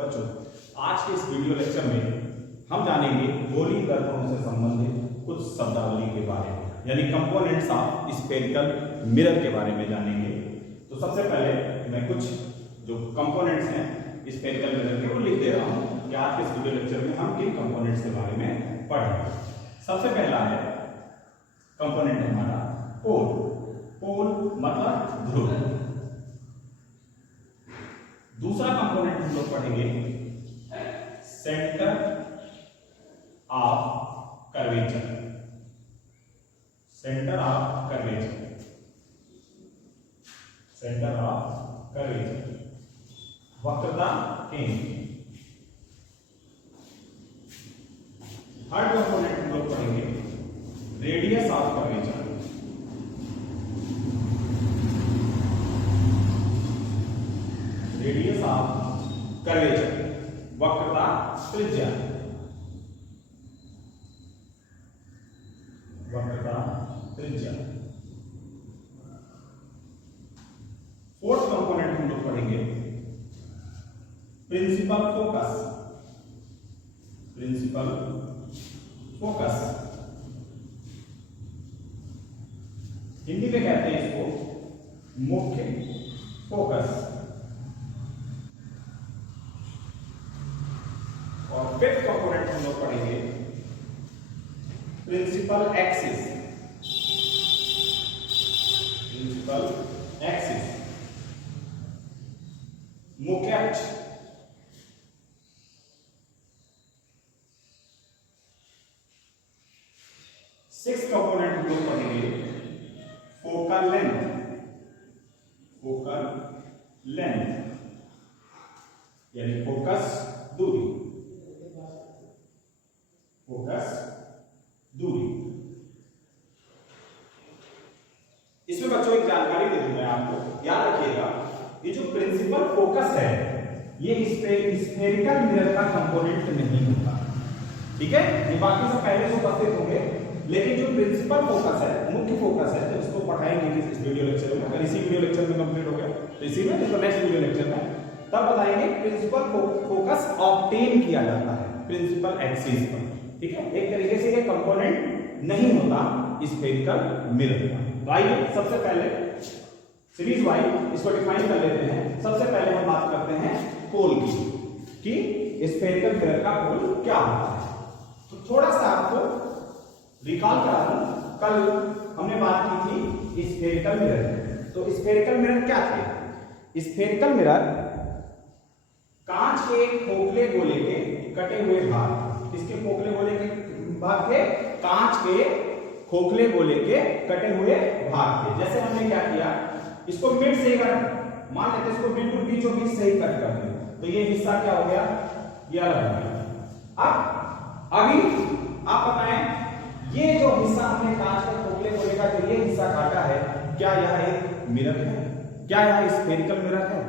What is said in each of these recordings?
बच्चों, आज के इस वीडियो लेक्चर में हम जानेंगे गोली दर्पणों से संबंधित कुछ शब्दावली के बारे में, यानी कंपोनेंट्स ऑफ स्फेरिकल मिरर के बारे में जानेंगे। तो सबसे पहले मैं कुछ जो कंपोनेंट्स हैं स्फेरिकल मिरर के वो लिख दे रहा हूं कि आज के इस वीडियो लेक्चर में हम किन कंपोनेंट्स के बारे में पढ़ेंगे। सबसे पहला है कंपोनेंट हमारा पोल। पोल मतलब ध्रुव। दूसरा कंपोनेंट हम लोग पढ़ेंगे centre of curvature. Centre of curvature. Centre of curvature, वक्रता केंद्र। थर्ड कंपोनेंट हम लोग पढ़ेंगे radius of curvature. Radius of curvature, वक्रता त्रिज्या। वक्रता त्रिज्या। फोर्थ कंपोनेंट हम लोग पढ़ेंगे principal focus. Principal focus, Hindi में कहते हैं इसको मुख्य फोकस। और फिफ्थ कंपोनेंट हम लोग पढ़ेंगे प्रिंसिपल एक्सिस। प्रिंसिपल एक्सिस, मुख्य अक्ष। सिक्स कंपोनेंट हम लोग पढ़ेंगे फोकल लेंथ। फोकल लेंथ यानी फोकस दूरी। फोकस दूरी। इसमें बच्चों एक जानकारी दे दूं मैं आपको, याद रखिएगा ये जो प्रिंसिपल फोकस है ये स्फेरिकल मिरर का कंपोनेंट नहीं होता, ठीक है। ये बाकी सब पहले से उपस्थित होंगे, लेकिन जो प्रिंसिपल फोकस है, मुख्य फोकस है, तो इसको पढ़ाएंगे इस वीडियो लेक्चर में। अगर इसी वीडियो लेक्चर में कंप्लीट हो गया तो इसी में, इसको नेक्स्ट वीडियो लेक्चर में तब बताएंगे प्रिंसिपल फोकस ऑब्टेन किया जाता है प्रिंसिपल एक्सिस पर, ठीक है। एक तरीके से ये कंपोनेंट नहीं होता स्फेरिकल मिरर का। तो आइए सबसे पहले सीरीज वाइज इसको डिफाइन कर लेते हैं। सबसे पहले हम बात करते हैं पोल की, कि स्फेरिकल मिरर का पोल क्या होता है। तो थोड़ा सा आपको रिकॉल करा दूं, कल हमने बात की थी स्फेरिकल मिरर। तो स्फेरिकल मिरर क्या थे? स्फेरिकल मिरर कांच के खोखले गोले के कटे हुए भाग। इसके खोखले गोले के भाग थे, कांच के खोखले गोले के कटे हुए भाग थे। जैसे हमने क्या किया, इसको मिड से मान लेते, इसको बिल्कुल बीचों बीच से ही कट कर दिया, तो ये हिस्सा क्या हो गया, ये अलग हो गया। अब अभी आप बताएं, ये जो हिस्सा हमने कांच के खोखले गोले का जो ये हिस्सा काटा है, क्या यह एक मिरर है? क्या यह स्फेरिकल मिरर है?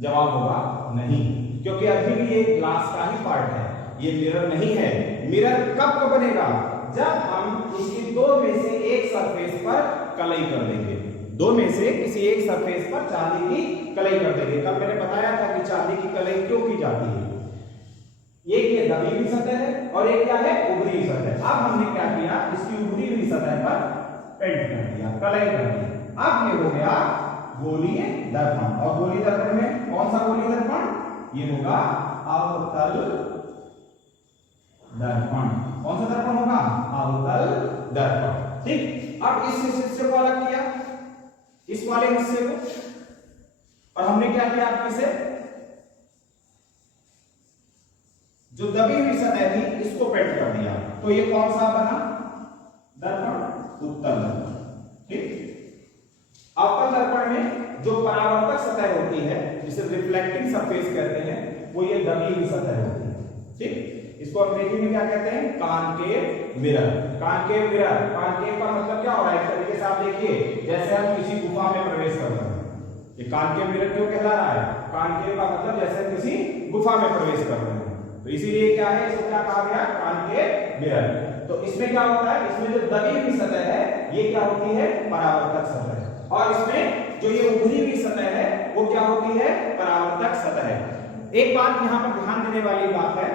जवाब होगा नहीं, क्योंकि अभी भी ये ग्लास का ही पार्ट है, ये मिरर नहीं है। मिरर कब बनेगा? जब हम इसकी दो में से एक सरफेस पर कलई कर देंगे। दो में से किसी एक सरफेस पर चांदी की कलई कर देंगे। कल मैंने बताया था कि चांदी की कलई क्यों की जाती है। एक ये दबी हुई सतह है और एक क्या है, उभरी हुई सतह। अब हमने क्या किया, इसकी उभरी हुई सतह पर पेंट कर दिया, कलई कर दी। अब ये हो गया गोलीय दर्पण। और गोलीय दर्पण में कौन सा गोलीय दर्पण? ये होगा अवतल दर्पण। कौन सा दर्पण होगा? अवतल दर्पण, ठीक। अब इस हिस्से को अलग किया, इस वाले हिस्से को, और हमने क्या किया, आपके से जो दबी हुई सतह थी इसको पेंट कर दिया। तो ये कौन सा बना दर्पण? उत्तल दर्पण, ठीक। अवतल दर्पण में जो परावर्तक सतह होती है, जिसे रिफ्लेक्टिंग सरफेस कहते हैं, वो ये दबी हुई सतह होती है, ठीक। इसको अंग्रेजी में क्या कहते हैं? Concave mirror. Concave mirror, concave का मतलब क्या हो रहा है? एक तरीके से आप देखिए, जैसे हम किसी गुफा में प्रवेश कर रहे हैं, ये कॉनकेव मिरर क्यों कहला रहा है? कॉनकेव का मतलब जैसे किसी गुफा में प्रवेश कर रहे हैं, तो इसीलिए क्या है, इसको क्या कहा गया? Concave mirror. तो इसमें क्या होता है, इसमें जो दबी हुई सतह है ये क्या होती है? परावर्तक सतह। और इसमें जो ये उभरी हुई सतह है वो क्या होती है? परावर्तक सतह। एक बात यहां पर ध्यान देने वाली बात है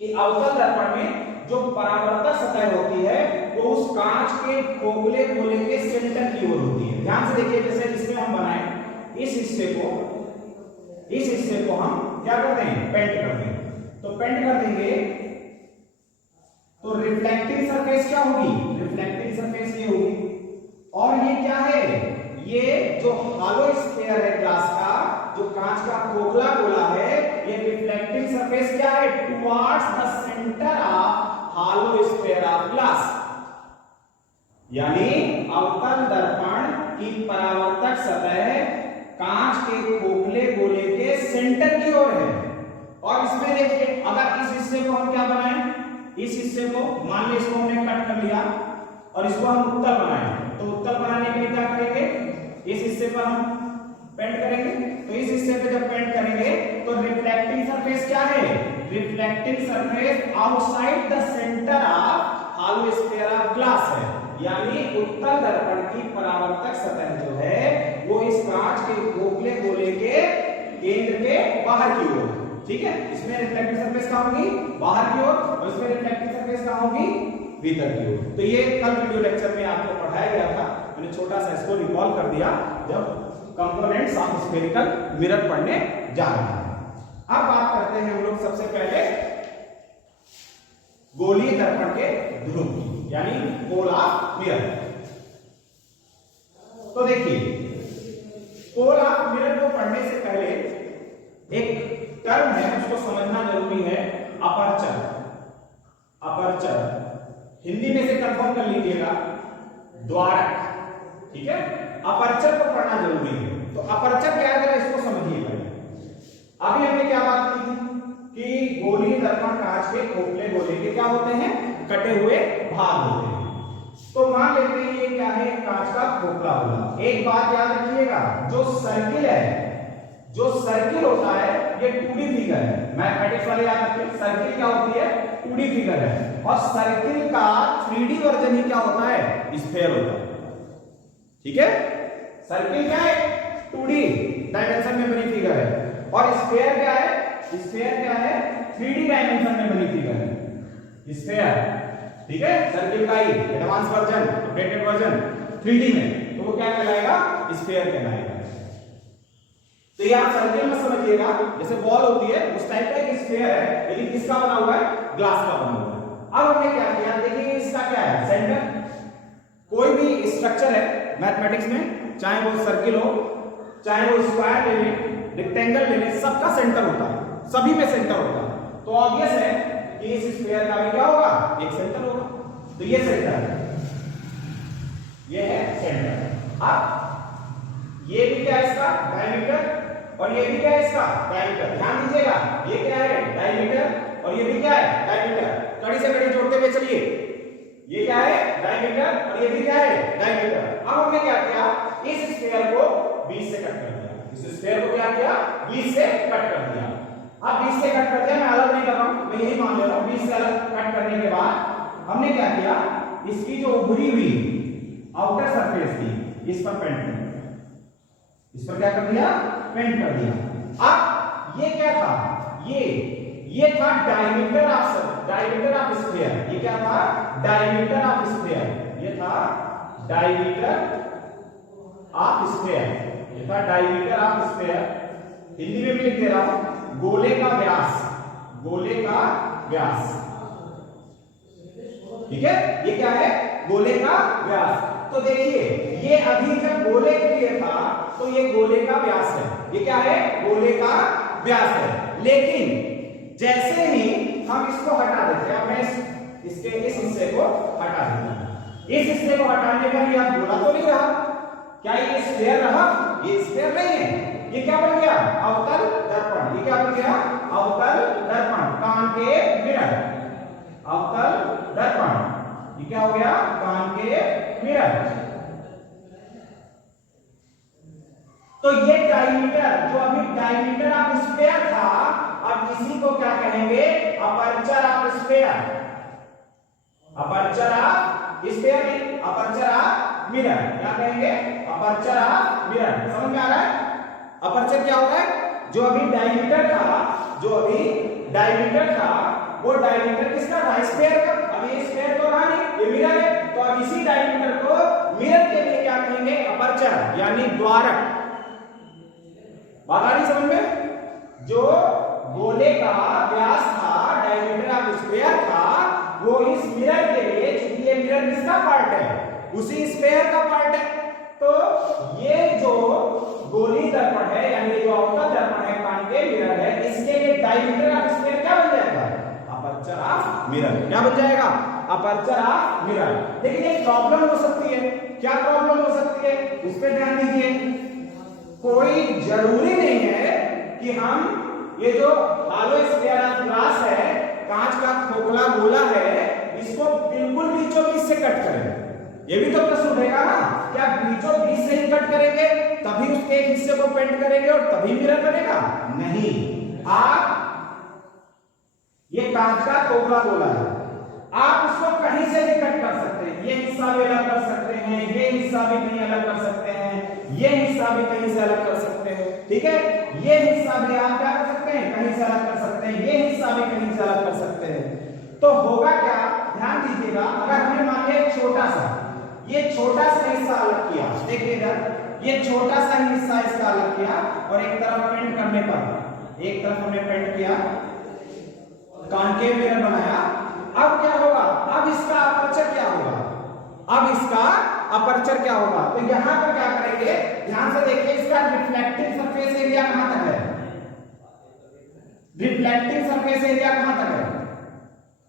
कि अवतल दर्पण में जो परावर्तक सतह होती है वो उस कांच के खोखले गोले के सेंटर की ओर होती है। ध्यान से देखिए, जैसे इसमें हम बनाए इस हिस्से को हम क्या करते हैं, पेंट करते हैं। तो पेंट कर देंगे तो रिफ्लेक्टिंग सरफेस क्या होगी, रिफ्लेक्टिंग सरफेस ये होगी। और ये क्या है, ये जो हॉलो स्फीयर है ग्लास का, जो कांच का खोखला गोला है, ये रिफ्लेक्टिंग सरफेस क्या है, towards the centre of hollow sphere of glass. यानी अवतल दर्पण की परावर्तक सतह कांच के खोखले गोले के सेंटर की ओर है। और इसमें देखिए, अगर इस हिस्से को हम क्या बनाएं, इस हिस्से को मान लीजिए इसको हमने कट कर लिया और इसको हम उत्तल बनाएं, तो उत्तल बनाने के लिए क्या करेंगे, इस हिस्से पर हम पेंट करेंगे। तो इस हिस्से पे जब पेंट करेंगे तो रिफ्लेक्टिंग सरफेस क्या है, reflecting surface outside the centre of hollow sphere of glass है। यानी उत्तल दर्पण की परावर्तक सतह जो है वो इस कांच के खोखले गोले के केंद्र के बाहर की ओर, ठीक है। इसमें रिफ्लेक्टिव सरफेस कहां होगी, बाहर की ओर, और इसमें रिफ्लेक्टिव सरफेस कहां होगी, भीतर की ओर। तो ये कल वीडियो लेक्चर में आपको पढ़ाया गया था, मैंने छोटा सा इसको रिकॉल कर दिया जब कंपोनेंट्स ऑफ स्फेरिकल मिरर पढ़ने जा रहे हैं। अब बात करते हैं हम लोग सबसे पहले गोलीय दर्पण के ध्रुव की, यानी पोल ऑफ मिरर। तो देखिए, पोल ऑफ मिरर को पढ़ने से पहले एक टर्म है उसको समझना जरूरी है, अपर्चर। अपर्चर हिंदी में से कंफर्म कर लीजिएगा, द्वारक, ठीक है। अपर्चर को पढ़ना जरूरी है। तो अपर्चर क्या है, इसको समझिए। अभी हमने क्या बात की थी कि गोलीय दर्पण कांच के खोखले गोले के क्या होते हैं, कटे हुए भाग होते हैं। तो मान लेते हैं ये क्या है, कांच का खोखला गोला। एक बात याद रखिएगा, जो सर्किल है, जो सर्किल होता है ये 2D फिगर है। मैथमेटिक्स वाले याद रखिए, सर्किल क्या होती है, 2D फिगर है। और सर्किल का 3D वर्जन ही क्या होता है, स्फीयर होता है, ठीक है। सर्किल क्या है, 2D डायमेंशन में बनी फिगर है, और स्फीयर क्या है, स्फीयर क्या है, 3D डायमेंशन में बनी फिगर है, स्फीयर, ठीक है। सर्किल का ही advance version, updated version 3D में, तो वो क्या कहलाएगा, स्फीयर कहलाएगा। तो ये आप सर्किल में समझिएगा, जैसे बॉल होती है उस टाइप का एक स्फीयर है, लेकिन किसका बना हुआ है, ग्लास का बना हुआ है। अब हमने क्या किया, देखिए इसका क्या है, सेंटर। कोई भी स्ट्रक्चर है मैथमेटिक्स में, चाहे वो सर्किल हो, चाहे वो स्क्वायर ले लें, रेक्टेंगल ले लें, सबका सेंटर होता है, सभी में सेंटर होता है। तो ऑब्वियस है कि इस स्फीयर का भी क्या होगा, एक सेंटर होगा। तो ये सेंटर है, ये है सेंटर। अब ये भी क्या है, इसका डायमीटर, और ये भी क्या है, इसका डायमीटर। ध्यान दीजिएगा, ये क्या है, डायमीटर, और ये भी क्या है, डायमीटर। कड़ी से कड़ी जोड़ते हुए चलिए, ये क्या है, डायमीटर, और ये भी क्या है, डायमीटर। अब हमने क्या किया, इस स्फीयर को 20 से कट कर दिया। इस स्फीयर को क्या किया, 20 से कट कर दिया। अब 20 से कट कर दिया, मैं अलग नहीं कर रहा हूं, मैं यही मान ले रहा हूं। 20 से अलग कट करने के बाद हमने क्या किया, इसकी जो उभरी हुई आउटर सरफेस थी इस पर पेंट कर दिया, इस पर क्या कर दिया, पेंट कर दिया। अब ये क्या था, ये था डायमीटर ऑफ स्फीयर। ये क्या था, डायमीटर ऑफ स्फीयर। ये था डायमीटर ऑफ स्फीयर, ये था डायमीटर ऑफ स्फीयर। हिंदी में भी लिख दे रहा हूं, गोले का व्यास, गोले का व्यास, ठीक है। ये क्या है, गोले का व्यास। तो देखिए, ये अभी जब गोले के लिए था तो ये गोले का व्यास है, ये क्या है, गोले का व्यास है। लेकिन जैसे ही हम इसको हटा देते हैं, मैं इसके इस हिस्से को हटा देता हूं, इस हिस्से को हटाने पर ये अब गोला तो नहीं रहा, क्या ये स्फीयर रहा, ये स्फीयर नहीं है। ये क्या बन गया, अवतल दर्पण। ये क्या बन गया, अवतल दर्पण, कान के मिरर, अवतल दर्पण। ये क्या हो गया, कान के मिरर। तो ये डायमीटर, जो अभी डायमीटर ऑफ स्फीयर था, अब इसी को क्या कहेंगे, aperture of sphere. Aperture of sphere, aperture of mirror, क्या कहेंगे, अपर्चर ऑफ मिरर। समझ में आ रहा है, अपर्चर क्या होता है, जो अभी डायमीटर था वो डायमीटर किसका था? स्फीयर का। अब ये स्फीयर तो रहा नहीं, ये मिरर है, तो अब इसी डायमीटर को मिरर के लिए क्या कहेंगे? अपर्चर यानी द्वारक। बात आ रही समझ में? जो गोले का व्यास था, डायमीटर ऑफ स्फीयर था, वो इस मिरर के लिए, चूंकि ये मिरर किसका पार्ट है? उसी स्फीयर का पार्ट है, तो ये जो गोली दर्पण है यानी जो अवतल दर्पण है, कॉन्केव मिरर है, इसके लिए डायमीटर ऑफ स्फीयर क्या बन जाएगा? Aperture of mirror. क्या बन जाएगा? Aperture of mirror. लेकिन एक प्रॉब्लम हो सकती है। क्या प्रॉब्लम हो सकती है? उस पर ध्यान दीजिए। कोई जरूरी नहीं है कि हम ये जो हालो स्फीयर ऑफ ग्लास है, कांच का खोखला गोला है, इसको बिल्कुल बीचों बीच से कट करें। ये भी तो प्रश्न उठेगा ना, क्या बीचों बीच से ही कट करेंगे तभी उसके एक हिस्से को पेंट करेंगे और तभी मिरर बनेगा? नहीं। आप ये कांच का खोखला गोला है, आप उसको कहीं से भी कट कर सकते हैं। ये हिस्सा भी अलग कर सकते हैं, ये हिस्सा भी कहीं अलग कर सकते हैं, ये हिस्सा भी कहीं से अलग कर सकते हैं, ठीक है? ये हिस्सा भी आप क्या कर सकते हैं? कहीं से अलग कर सकते हैं, ये हिस्सा भी कहीं से अलग कर सकते हैं। तो होगा क्या? ध्यान दीजिएगा, अगर हमने मान लिया ये छोटा सा हिस्सा अलग किया, देखिएगा ये छोटा सा हिस्सा इसका अलग किया और एक तरफ पेंट करने पर, एक तरफ हमने पेंट किया, कॉन्केव मिरर बनाया। अब क्या होगा? अब इसका अपर्चर क्या होगा? अब इसका अपर्चर क्या होगा? तो यहां पर क्या करेंगे? ध्यान से देखिए, इसका रिफ्लेक्टिंग सरफेस एरिया कहां तक है? रिफ्लेक्टिंग सरफेस एरिया कहां तक है?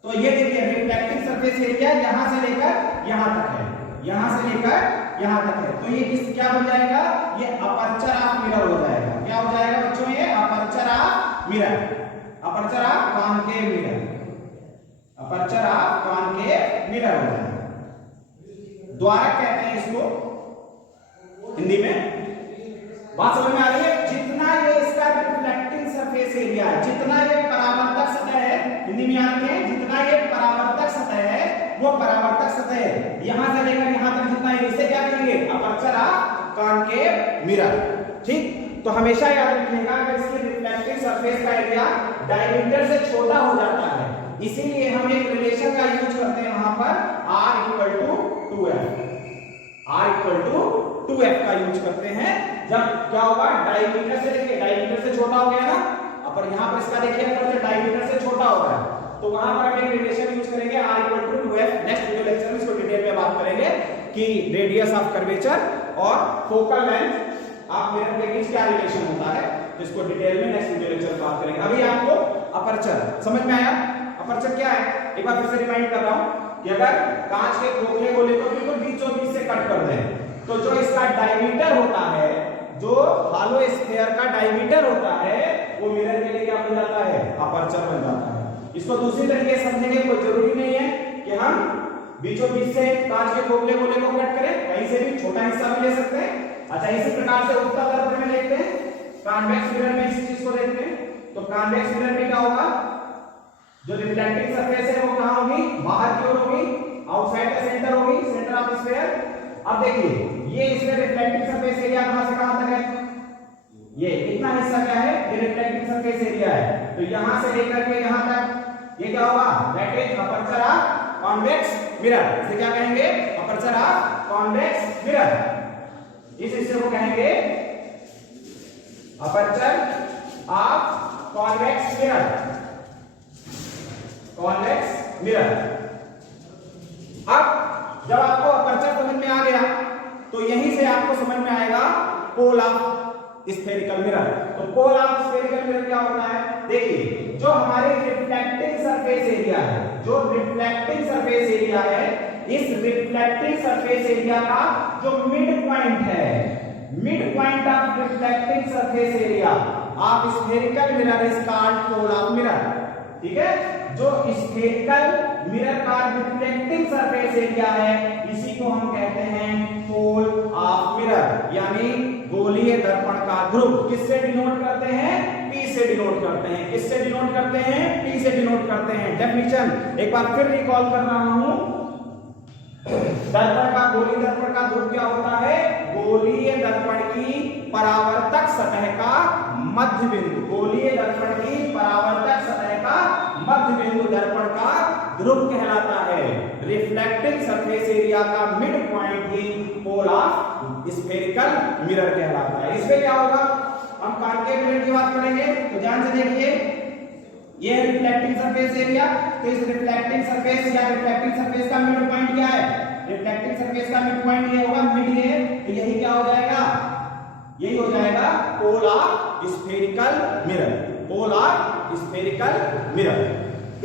तो ये देखिए, रिफ्लेक्टिंग सरफेस एरिया यहां से लेकर यहां तक है, यहां से लेकर यहां तक है। तो ये किस क्या बन जाएगा? ये अपर्चर ऑफ मिरर हो जाएगा। क्या हो जाएगा बच्चों? ये aperture of mirror, aperture of concave mirror, aperture of concave mirror हो जाएगा। द्वारक कहते हैं इसको हिंदी में। बात समझ में आ रही है? जितना ये इसका रिफ्लेक्टिंग सरफेस एरिया है, जितना ये परावर्तक सतह है, हिंदी में याद रखें, जितना ये परावर्तक सतह है, वो परावर्तक सतह है, यहां से लेकर यहां तक जितना है, इसे क्या करेंगे? Aperture of concave mirror. ठीक? तो हमेशा याद रखिएगा, अगर इसकी रिफ्लेक्टिव सरफेस का एरिया डायमीटर से छोटा हो जाता है, इसीलिए हम एक रिलेशन का यूज करते हैं वहां पर, R equal to 2F, R equal to 2F का यूज करते हैं। जब क्या होगा? डायमीटर से, देखिए डायमीटर से छोटा हो गया ना, अब यहां पर इसका देखिए अगर डायमीटर से छोटा हो रहा है, तो वहां पर हम एक रिलेशन यूज करेंगे R equal to 2F। Next video lecture में इसको डिटेल में बात करेंगे कि रेडियस ऑफ कर्वेचर और फोकल लेंथ ऑफ मिरर के बीच क्या रिलेशन होता है, तो इसको डिटेल में नेक्स्ट वीडियो लेक्चर में बात करेंगे। अभी आपको अपर्चर समझ में आया? अपर्चर क्या है? एक बार फिर से रिमाइंड कर रहा हूं कि अगर कांच के खोखले गोले को बिल्कुल बीचों बीच से कट कर दें, तो जो इसका डायमीटर होता है, जो हालो स्फीयर का डायमीटर होता है, वो मिरर के लिए क्या बन जाता है? अपर्चर बन जाता है। इसको दूसरी तरीके से समझेंगे, कोई जरूरी नहीं है कि हम बीचों बीच से कांच के खोखले गोले को कट करें, कहीं से भी छोटा हिस्सा भी ले सकते हैं। अच्छा, इसी प्रकार से उत्तल दर्पण में देखते हैं, कॉन्वेक्स मिरर में इस चीज को देखते हैं। तो कॉन्वेक्स मिरर में क्या होगा? जो रिफ्लेक्टिंग सरफेस है वो कहां होगी? बाहर की ओर होगी, आउटसाइड द सेंटर होगी, सेंटर ऑफ स्फीयर। अब देखिए, ये इसमें रिफ्लेक्टिंग सरफेस एरिया कहां से कहां तक है? ये इतना हिस्सा क्या है? ये रिफ्लेक्टिंग सरफेस एरिया है। तो यहां से लेकर के यहां तक ये क्या होगा? That is aperture of convex mirror. इसे क्या कहेंगे? Aperture of convex mirror. इस हिस्से को कहेंगे aperture of convex mirror, convex mirror. अब जब आपको अपर्चर समझ में आ गया, तो यहीं से आपको समझ में आएगा पोल ऑफ स्फेरिकल मिरर। तो पोल ऑफ स्फेरिकल मिरर क्या होता है? देखिए, जो हमारे रिफ्लेक्टिंग सरफेस एरिया है, जो रिफ्लेक्टिंग सरफेस एरिया है, इस रिफ्लेक्टिंग सरफेस एरिया का जो मिड पॉइंट है, mid point of reflecting surface area of spherical mirror is called pole of mirror. ठीक है? जो स्फेरिकल मिरर का रिफ्लेक्टिंग सरफेस एरिया है, इसी को हम कहते हैं पोल ऑफ मिरर, यानी गोलीय दर्पण का ध्रुव। किससे डिनोट करते हैं? P से डिनोट करते हैं। किससे डिनोट करते हैं? P से डिनोट करते हैं। डेफिनेशन एक बार फिर रिकॉल कर रहा हूं, दर्पण का, गोलीय दर्पण का ध्रुव क्या होता है? गोलीय दर्पण की परावर्तक सतह का मध्य बिंदु, गोलीय दर्पण की परावर्तक सतह का मध्य बिंदु दर्पण का ध्रुव कहलाता है। रिफ्लेक्टिंग सरफेस एरिया का मिड पॉइंट ही पोल ऑफ स्फेरिकल मिरर कहलाता है। इसमें क्या होगा, हम कॉन्केव मिरर की बात करेंगे तो ध्यान से देखिए, ये है रिफ्लेक्टिंग सरफेस एरिया। तो इस रिफ्लेक्टिंग सरफेस या रिफ्लेक्टिंग सरफेस का मिड पॉइंट क्या है, रिफ्लेक्टिंग सरफेस का मिड पॉइंट ये होगा, मिड ये, तो यही क्या हो जाएगा, यही हो जाएगा pole of spherical mirror, pole of spherical mirror.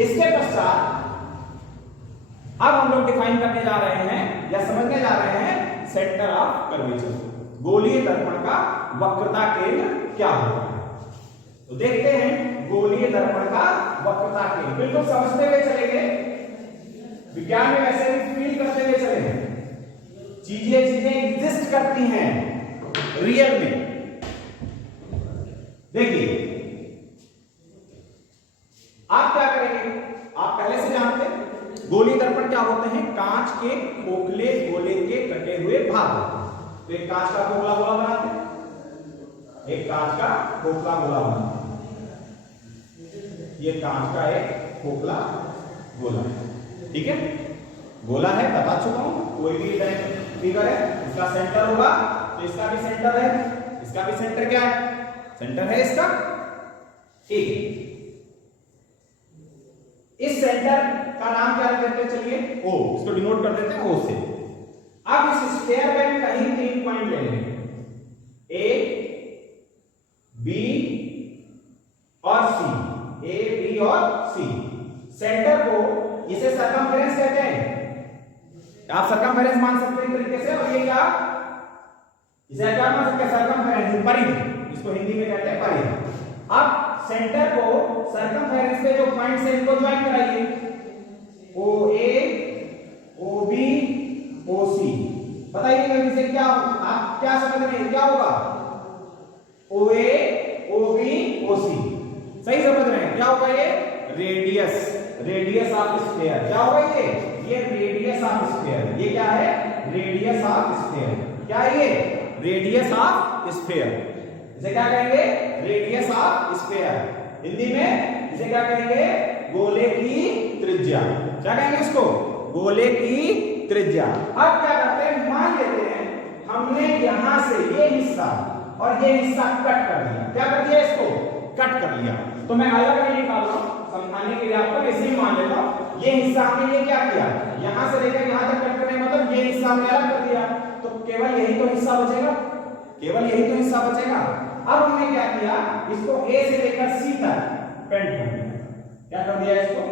इसके पश्चात अब हम लोग डिफाइन करने जा रहे हैं या समझने जा रहे हैं सेंटर ऑफ कर्वेचर, गोलीय दर्पण का वक्रता केंद्र क्या होता है। तो देखते हैं गोलीय दर्पण का वक्रता केंद्र, बिल्कुल समझते हुए चलेंगे, विज्ञान में वैसे भी फील करते हुए चलेंगे, चीजें एग्जिस्ट करती हैं रियल में। देखिए आप क्या करेंगे, आप पहले से जानते हैं गोलीय दर्पण क्या होते हैं, कांच के खोखले गोले के कटे हुए भाग होते हैं। तो एक कांच का खोखला गोला बनाते हैं, एक कांच का खोखला गोला बनाते हैं, ये कांच का एक खोखला गोला, ठीक है, गोला है, बता चुका हूं, कोई भी फिगर है, इसका सेंटर होगा, तो इसका भी सेंटर है, इसका भी सेंटर क्या है, सेंटर है इसका, ठीक है। इस सेंटर का नाम क्या रखते हैं, चलिए O, इसको डिनोट कर देते हैं O से। अब इस स्फीयर में कहीं 3 पॉइंट ले लेंगे, A, B और C, A, B और C। सेंटर को इसे सरकमफेरेंस कहते हैं, आप सरकमफेरेंस मान सकते हैं तरीके से, और ये क्या, इसे क्या मान सकते हैं, सरकमफेरेंस, परिधि, इसको हिंदी में कहते हैं परिधि। अब सेंटर को सरकमफेरेंस पे जो पॉइंट्स हैं इनको ज्वाइन कराइए, OA, OB, OC। बताइए इसे क्या, आप क्या समझ रहे हैं, क्या होगा, OA, OB, OC, सही समझ रहे हैं, क्या होगा ये, रेडियस, रेडियस ऑफ स्फीयर, क्या होगा ये रेडियस ऑफ स्फीयर, ये क्या है, रेडियस ऑफ स्फीयर, क्या है ये, रेडियस ऑफ स्फीयर, इसे क्या कहेंगे, रेडियस ऑफ स्फीयर, हिंदी में इसे क्या कहेंगे, गोले की त्रिज्या, क्या कहेंगे इसको, गोले की त्रिज्या। अब क्या करते हैं, मान लेते हैं हमने यहां से ये हिस्सा और ये हिस्सा कट कर दिया, क्या कर दिया, इसको कट कर लिया, तो मैं अलग नहीं निकाल रहा हूं, समझाने के लिए आपको ऐसे ही मान लेता हूं, ये हिस्सा हमने ये क्या किया, यहां से लेकर यहां तक कट करने मतलब ये हिस्सा हमने अलग कर दिया, तो केवल यही तो हिस्सा बचेगा, केवल यही तो हिस्सा बचेगा। अब हमने क्या किया, इसको A से लेकर C तक पेंट कर दिया, क्या कर दिया, इसको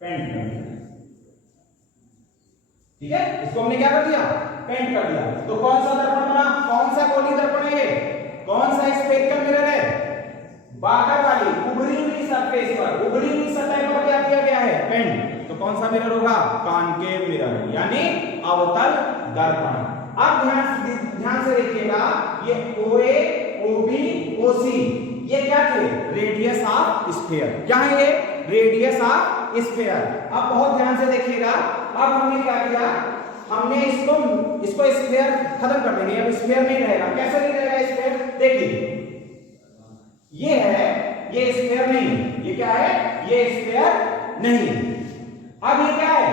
पेंट कर दिया, ठीक है, इसको हमने क्या कर दिया, पेंट कर दिया। तो कौन सा दर्पण बना, कौन सा गोलीय दर्पण है ये, कौन सा स्फेरिकल मिरर है, बाहर वाली उभरी हुई सरफेस पर, उभरी हुई सतह पर क्या किया गया है, पेंट। तो कौन सा मिरर होगा, कॉनकेव मिरर, यानी अवतल दर्पण। अब ध्यान से देखिएगा, ये OA, OB, OC ये क्या थे, रेडियस ऑफ स्फीयर, क्या है ये, रेडियस ऑफ स्फीयर। अब बहुत ध्यान से देखिएगा, अब हमने क्या किया, हमने इसको स्फीयर खत्म कर देंगे, अब स्फीयर नहीं रहेगा, कैसे नहीं रहेगा स्फीयर, देखिए ये है, ये स्फीयर नहीं, ये क्या है, ये स्फीयर नहीं। अब ये क्या है,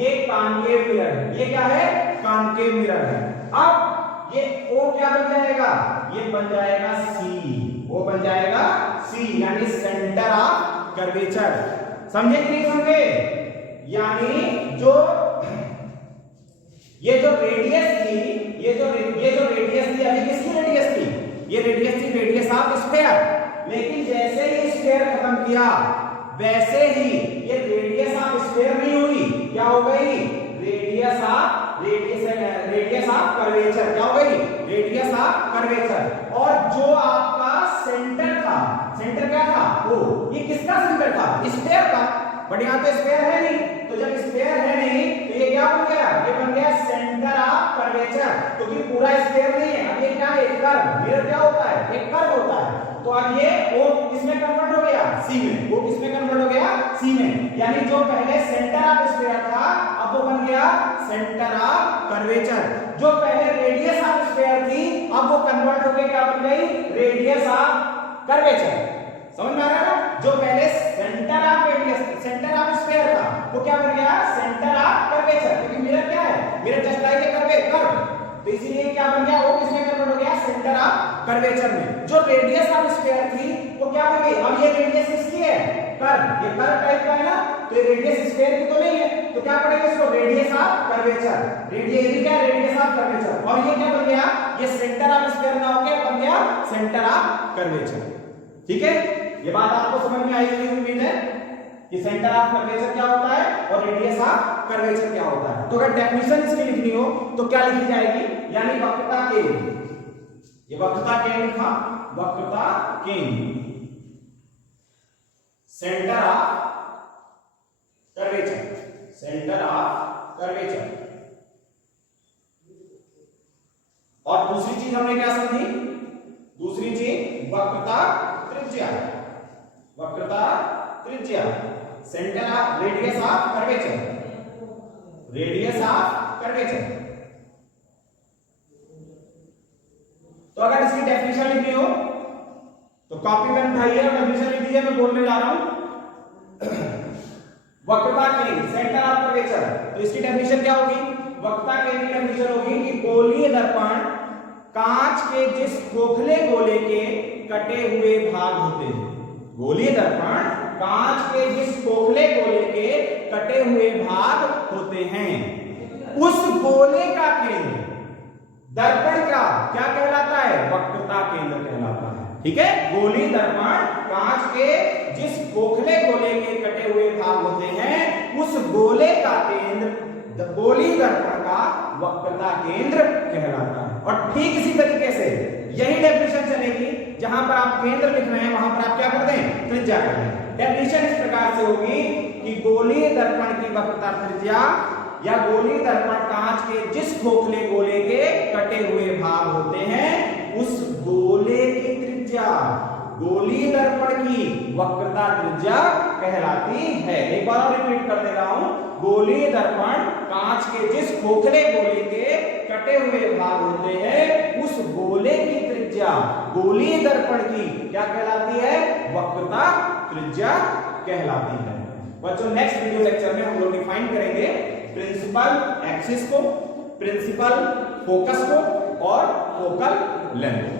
ये कॉनकेव मिरर है, ये क्या है, कॉनकेव मिरर है। अब ये O क्या बन जाएगा, ये बन जाएगा C, वो बन जाएगा C, यानी सेंटर ऑफ कर्वेचर, समझे कि नहीं समझे, यानी जो ये जो रेडियस थी, ये जो रेडियस थी, अभी किसकी रेडियस थी, ये रेडियस थी, रेडियस ऑफ स्फीयर, लेकिन जैसे ही स्फीयर खत्म किया वैसे ही ये रेडियस ऑफ स्फीयर नहीं हुई, क्या हो गई, रेडियस ऑफ कर्वेचर, क्या हो गई, रेडियस ऑफ कर्वेचर। और जो आपका सेंटर था, सेंटर क्या था, वो ये किसका सेंटर था, स्फीयर का, बट यहां तो स्फीयर है नहीं, तो जब स्फीयर है नहीं तो ये क्या बन गया, ये बन गया सेंटर ऑफ कर्वेचर, क्योंकि पूरा स्फीयर नहीं है, अब ये क्या है, एक कर्व, मिरर क्या होता है, एक कर्व होता है, तो अब ये O किसमें कन्वर्ट हो गया, C में, वो किसमें कन्वर्ट हो गया, C में, यानी जो पहले सेंटर ऑफ स्फीयर था अब वो बन गया सेंटर ऑफ कर्वेचर, जो पहले रेडियस ऑफ स्फीयर थी अब वो कन्वर्ट होकर क्या बन गई, रेडियस ऑफ कर्वेचर। समझ में आ रहा है ना? जो पहले centre of radius, centre of sphere था, वो क्या बन गया? Centre of curvature. क्योंकि मिरर क्या है? Mirror just like a curve, तो इसीलिए क्या बन गया? वो किसमें कन्वर्ट हो गया? सेंटर ऑफ कर्वेचर में। जो रेडियस ऑफ स्फीयर थी वो क्या बन गई? अब ये रेडियस इसकी है कर्व, ये कर्व टाइप का है ना, तो ये रेडियस स्फीयर की तो नहीं है, तो क्या पड़ेगा इसको? Radius of curvature. रेडियस क्या? Radius of curvature. और ये क्या बन गया? ये सेंटर ऑफ स्फीयर ना होके बन गया सेंटर ऑफ कर्वेचर। ठीक है, ये बात आपको समझ में आई होगी उम्मीद है कि सेंटर ऑफ कर्वेचर क्या होता है और रेडियस ऑफ कर्वेचर क्या होता है। तो अगर डेफिनेशन इसकी लिखनी हो तो क्या लिखी जाएगी? यानी वक्रता केंद्र, ये वक्रता केंद्र था, वक्रता केंद्र, centre of curvature, centre of curvature. और दूसरी चीज हमने क्या समझी? दूसरी चीज वक्रता त्रिज्या, वक्रता त्रिज्या, centre of radius of curvature, radius of curvature. तो अगर इसकी डेफिनेशन लिखनी हो तो कॉपी पेन उठाइए और डेफिनेशन लिख दीजिए। मैं बोलने जा रहा हूं वक्रता केंद्र, सेंटर ऑफ कर्वेचर, तो इसकी डेफिनेशन क्या होगी? वक्रता केंद्र की डेफिनेशन होगी कि गोलीय दर्पण कांच के जिस खोखले गोले के कटे हुए भाग होते हैं, गोलीय दर्पण कांच के जिस खोखले गोले के कटे हुए भाग होते हैं, उस गोले का केंद्र दर्पण का क्या कहलाता है? वक्रता केंद्र कहलाता है। ठीक है, गोलीय दर्पण कांच के जिस खोखले गोले के कटे हुए भाग होते हैं, उस गोले का केंद्र गोलीय दर्पण का वक्रता केंद्र कहलाता है। और ठीक इसी तरीके से यही डेफिनेशन चलेगी, जहां पर आप केंद्र लिख रहे हैं वहां पर आप क्या कर दें? त्रिज्या कर दें। डेफिनेशन इस प्रकार से होगी कि गोलीय दर्पण की वक्रता त्रिज्या या गोलीय दर्पण कांच के जिस खोखले गोले के कटे हुए भाग होते हैं, उस गोले की त्रिज्या गोलीय दर्पण की वक्रता त्रिज्या कहलाती है। एक बार और रिपीट कर दे रहा हूं, गोलीय दर्पण कांच के जिस खोखले गोले के कटे हुए भाग होते हैं, उस गोले की त्रिज्या गोलीय दर्पण की क्या कहलाती है? वक्रता त्रिज्या कहलाती है। बच्चों नेक्स्ट वीडियो लेक्चर में हम लोग डिफाइन करेंगे प्रिंसिपल एक्सिस को, प्रिंसिपल फोकस को और फोकल लेंथ को।